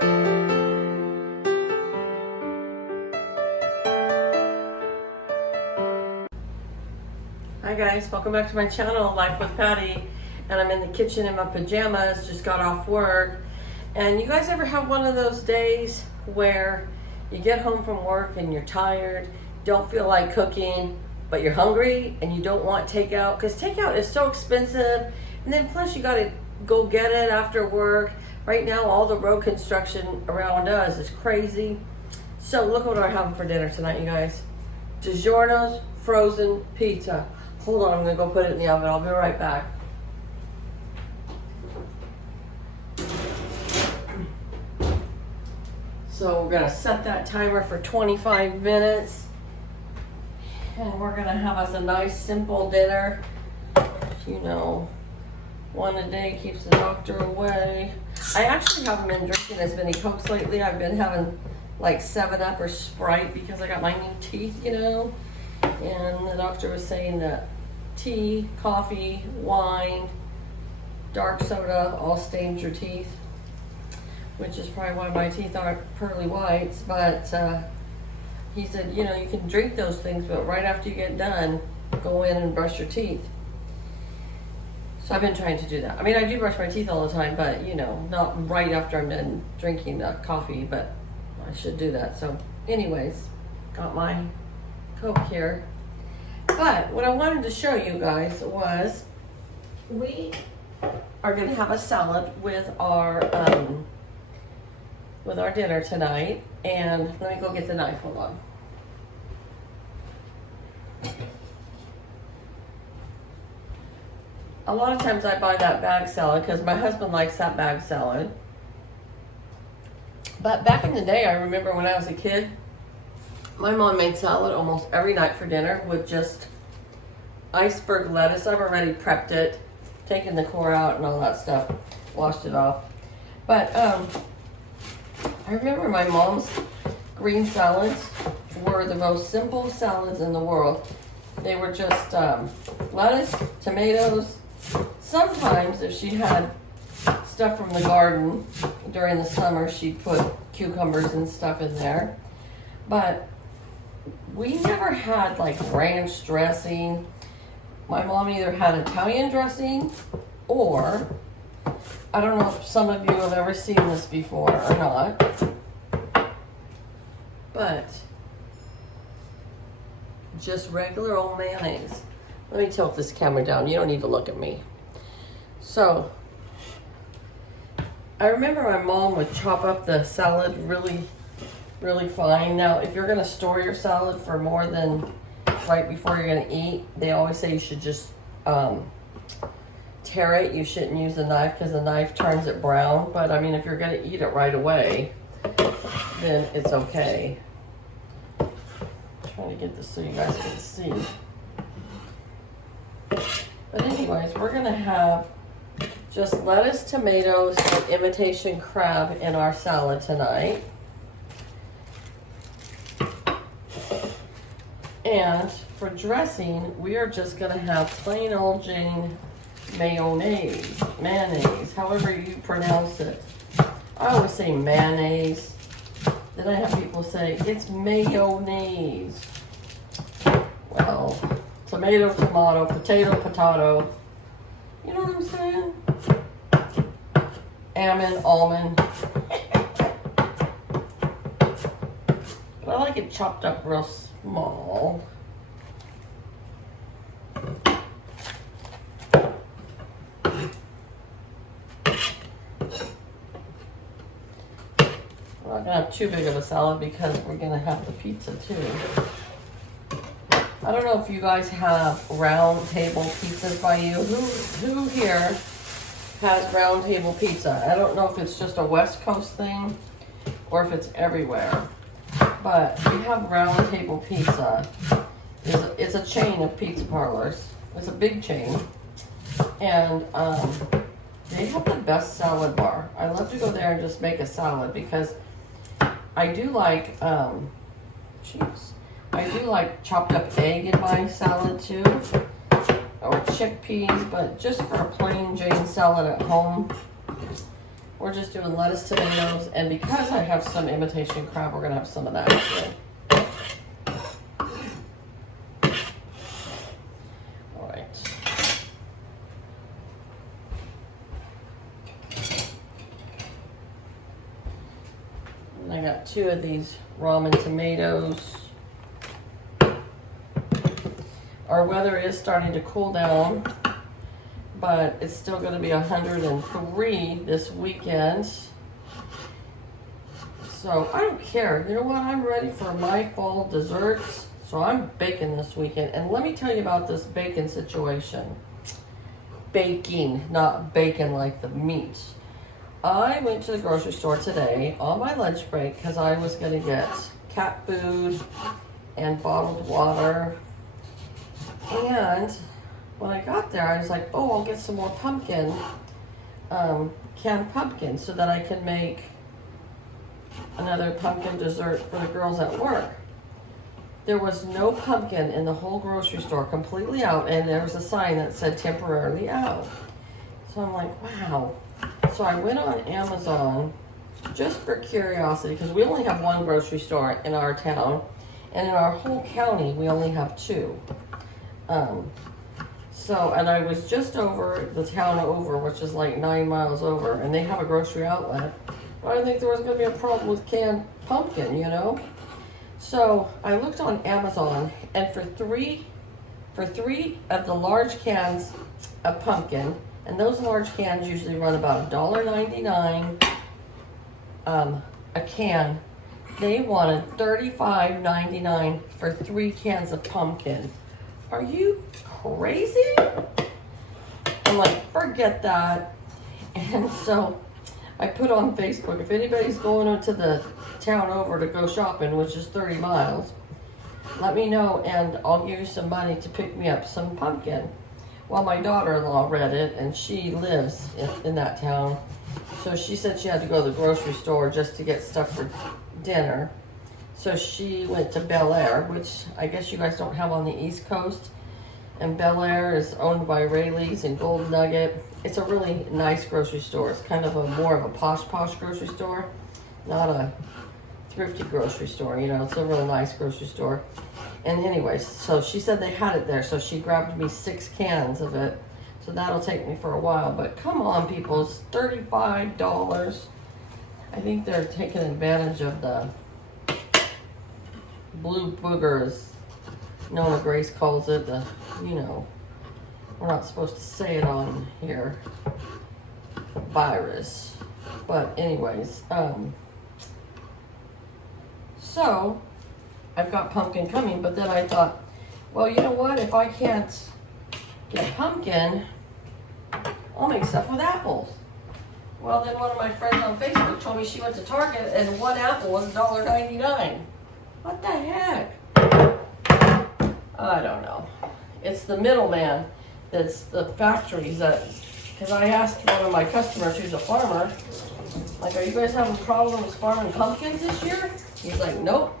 Hi guys, welcome back to my channel, Life with Patty. And I'm in the kitchen in my pajamas, just got off work. And you guys ever have one of those days where you get home from work and you're tired, don't feel like cooking, but you're hungry and you don't want takeout? Because takeout is so expensive, and then plus you gotta go get it after work. Right now all the road construction around us is crazy. So look what we're having for dinner tonight, you guys. DiGiorno's frozen pizza. Hold on, I'm gonna go put it in the oven. I'll be right back. So we're gonna set that timer for 25 minutes. And we're gonna have us a nice simple dinner. You know, one a day keeps the doctor away. I actually haven't been drinking as many Cokes lately. I've been having like 7-Up or Sprite because I got my new teeth, you know. And the doctor was saying that tea, coffee, wine, dark soda all stains your teeth, which is probably why my teeth aren't pearly whites. But he said, you know, you can drink those things, but right after you get done, go in and brush your teeth. So I've been trying to do that. I mean, I do brush my teeth all the time, but you know, not right after I'm done drinking coffee, but I should do that. So anyways, got my Coke here. But what I wanted to show you guys was we are going to have a salad with our dinner tonight. And let me go get the knife. Hold on. A lot of times I buy that bag salad because my husband likes that bag salad. But back in the day, I remember when I was a kid, my mom made salad almost every night for dinner with just iceberg lettuce. I've already prepped it, taken the core out and all that stuff, washed it off. But I remember my mom's green salads were the most simple salads in the world. They were just lettuce, tomatoes. Sometimes if she had stuff from the garden during the summer, she'd put cucumbers and stuff in there. But we never had like ranch dressing. My mom either had Italian dressing or, I don't know if some of you have ever seen this before or not, but just regular old mayonnaise. Let me tilt this camera down. You don't need to look at me. So, I remember my mom would chop up the salad really fine. Now, if you're going to store your salad for more than right before you're going to eat, they always say you should just tear it. You shouldn't use a knife because the knife turns it brown. But I mean, if you're going to eat it right away, then it's okay. I'm trying to get this so you guys can see. But anyways, we're going to have just lettuce, tomatoes, and imitation crab in our salad tonight. And for dressing, we are just going to have plain old Jane mayonnaise, however you pronounce it. I always say mayonnaise. Then I have people say, it's mayonnaise. Well, tomato, tomato, potato, potato. You know what I'm saying? Almond. But I like it chopped up real small. We're not gonna have too big of a salad because we're gonna have the pizza too. I don't know if you guys have round table pizzas by you. Who here has round table pizza? I don't know if it's just a West Coast thing or if it's everywhere. But we have Round Table Pizza. It's a chain of pizza parlors. It's a big chain. And they have the best salad bar. I love to go there and just make a salad because I do like, I do like chopped up egg in my salad too. Or chickpeas, but just for a plain Jane salad at home, We're just doing lettuce, tomatoes, and because I have some imitation crab, we're gonna have some of that too. All right. And I got 2 of these ramen tomatoes. Our weather is starting to cool down, but it's still going to be 103 this weekend. So I don't care. You know what? I'm ready for my fall desserts. So I'm baking this weekend. And let me tell you about this bacon situation. Baking, not bacon like the meat. I went to the grocery store today on my lunch break because I was going to get cat food and bottled water. And when I got there, I was like, oh, I'll get some more pumpkin, canned pumpkin, so that I can make another pumpkin dessert for the girls at work. There was no pumpkin in the whole grocery store, completely out, and there was a sign that said temporarily out. So I'm like, wow. So I went on Amazon just for curiosity, because we only have 1 grocery store in our town, and in our whole county, we only have 2. And I was just over the town over, which is like 9 miles over, and they have a grocery outlet. But I didn't think there was going to be a problem with canned pumpkin, you know? So I looked on Amazon, and for three of the large cans of pumpkin, and those large cans usually run about $1.99 a can, they wanted $35.99 for 3 cans of pumpkin. Are you crazy? I'm like, forget that. And so I put on Facebook, if anybody's going to the town over to go shopping, which is 30 miles, let me know and I'll give you some money to pick me up some pumpkin. Well, my daughter-in-law read it and she lives in that town. So she said she had to go to the grocery store just to get stuff for dinner. So she went to Bel Air, which I guess you guys don't have on the East Coast. And Bel Air is owned by Rayleigh's and Gold Nugget. It's a really nice grocery store. It's kind of more of a posh grocery store, not a thrifty grocery store. You know, it's a real nice grocery store. And anyways, so she said they had it there, so she grabbed me 6 cans of it. So that'll take me for a while. But come on, people, it's $35. I think they're taking advantage of the blue boogers. Nona Grace calls it the, you know, we're not supposed to say it on here, virus. But anyways, so I've got pumpkin coming, but then I thought, well, you know what? If I can't get pumpkin, I'll make stuff with apples. Well, then one of my friends on Facebook told me she went to Target and 1 apple was $1.99. What the heck? I don't know. It's the middleman that's the factories that, because I asked one of my customers who's a farmer, like, are you guys having problems farming pumpkins this year? He's like, nope,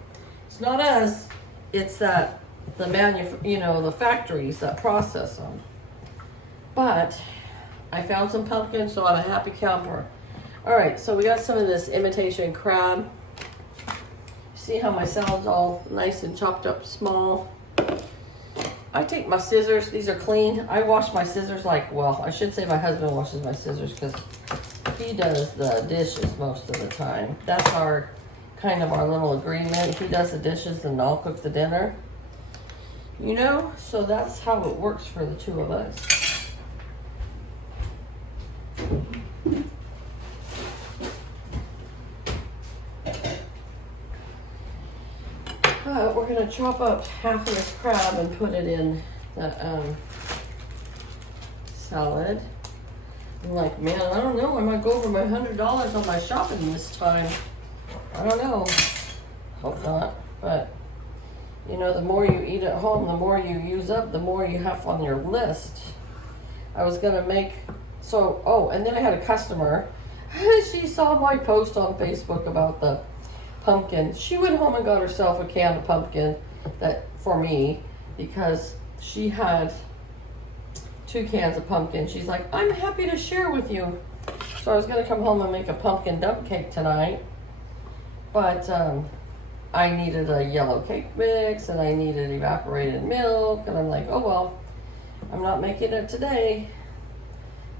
it's not us. It's that the the factories that process them. But I found some pumpkins, so I'm a happy camper. All right, so we got some of this imitation crab. See how my salad's all nice and chopped up small. I take my scissors, these are clean. I wash my scissors well, I should say my husband washes my scissors because he does the dishes most of the time. That's our little agreement. He does the dishes and I'll cook the dinner. You know, so that's how it works for the 2 of us. But we're going to chop up half of this crab and put it in the salad. I'm like, man, I don't know. I might go over my $100 on my shopping this time. I don't know. Hope not. But, you know, the more you eat at home, the more you use up, the more you have on your list. I was going to make... and then I had a customer. She saw my post on Facebook about the pumpkin. She went home and got herself a can of pumpkin for me because she had 2 cans of pumpkin. She's like, I'm happy to share with you. So I was gonna come home and make a pumpkin dump cake tonight, but I needed a yellow cake mix and I needed evaporated milk, and I'm like, oh well, I'm not making it today.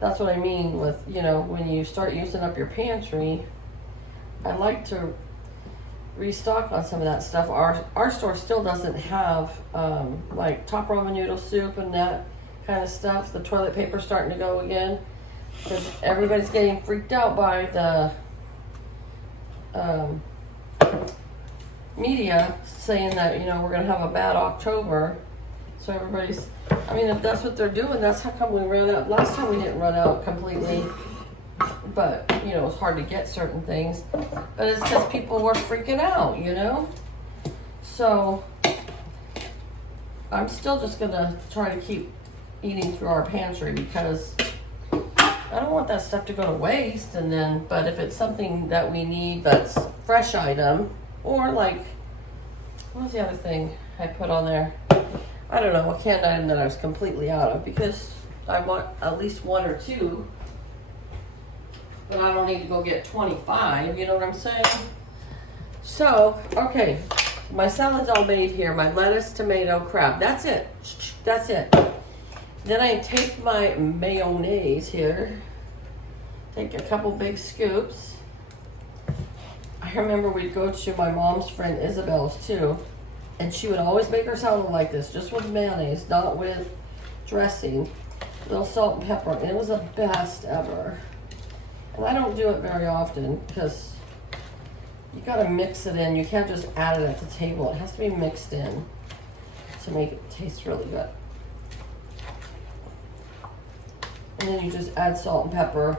That's what I mean with, you know, when you start using up your pantry, I like to restock on some of that stuff. Our store still doesn't have like top ramen noodle soup and that kind of stuff. The toilet paper's starting to go again because everybody's getting freaked out by the media saying that, you know, we're gonna have a bad October. So everybody's, I mean, if that's what they're doing, that's how come we ran out. Last time we didn't run out completely, but you know, it's hard to get certain things. But it's because people were freaking out, you know? So I'm still just gonna try to keep eating through our pantry because I don't want that stuff to go to waste. And then, but if it's something that we need that's fresh item, or like, what was the other thing I put on there? I don't know, a canned item that I was completely out of, because I want at least one or two, but I don't need to go get 25, you know what I'm saying? So, okay, my salad's all made here. My lettuce, tomato, crab, that's it. That's it. Then I take my mayonnaise here, take a couple big scoops. I remember we'd go to my mom's friend Isabel's too, and she would always make her salad like this, just with mayonnaise, not with dressing. A little salt and pepper, and it was the best ever. And I don't do it very often because you gotta mix it in. You can't just add it at the table. It has to be mixed in to make it taste really good. And then you just add salt and pepper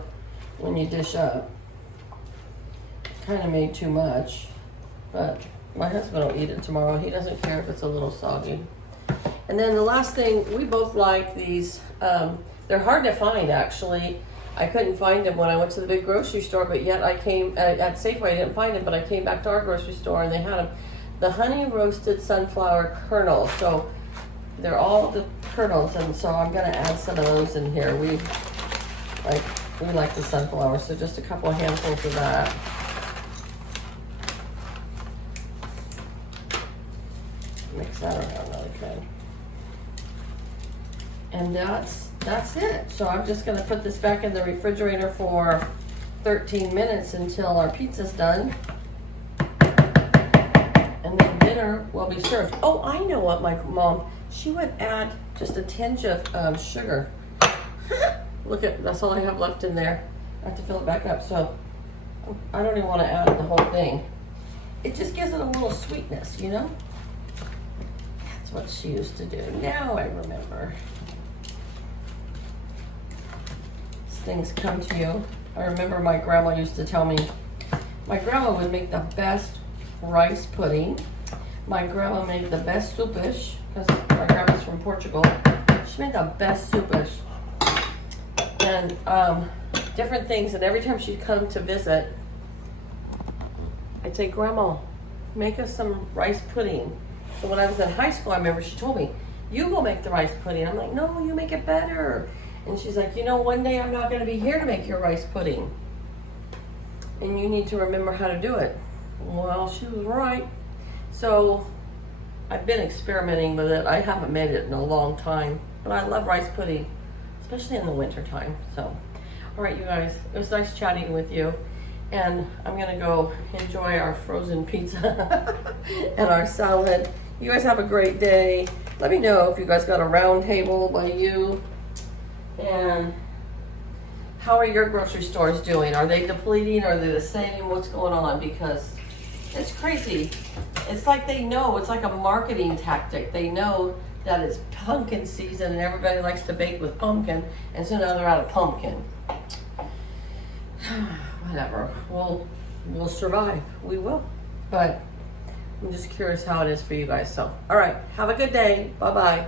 when you dish up. Kind of made too much, but my husband will eat it tomorrow. He doesn't care if it's a little soggy. And then the last thing, we both like these. They're hard to find, actually. I couldn't find them when I went to the big grocery store, but yet I came at Safeway. I didn't find them, but I came back to our grocery store and they had them. The honey roasted sunflower kernels. So they're all the kernels, and so I'm gonna add some of those in here. We like the sunflower, so just a couple of handfuls of that. Mix that around really good. And that's it. So I'm just gonna put this back in the refrigerator for 13 minutes until our pizza's done. And then dinner will be served. Oh, I know what my mom, she would add just a tinge of sugar. Look at, that's all I have left in there. I have to fill it back up, so I don't even want to add the whole thing. It just gives it a little sweetness, you know? That's what she used to do. Now I remember. These things come to you. I remember my grandma used to tell me, my grandma would make the best rice pudding. My grandma made the best soupish, because my grandma's from Portugal. She made the best soupish. And different things, and every time she'd come to visit, I'd say, Grandma, make us some rice pudding. So when I was in high school, I remember she told me, you go make the rice pudding. I'm like, no, you make it better. And she's like, you know, one day I'm not going to be here to make your rice pudding. And you need to remember how to do it. Well, she was right. So I've been experimenting with it. I haven't made it in a long time, but I love rice pudding, especially in the winter time. So, all right, you guys, it was nice chatting with you. And I'm going to go enjoy our frozen pizza and our salad. You guys have a great day. Let me know if you guys got a round table by you. And how are your grocery stores doing? Are they depleting? Are they the same? What's going on? Because it's crazy. It's like they know. It's like a marketing tactic. They know that it's pumpkin season and everybody likes to bake with pumpkin. And so now they're out of pumpkin. Whatever. We'll survive. We will. But I'm just curious how it is for you guys. So, all right. Have a good day. Bye-bye.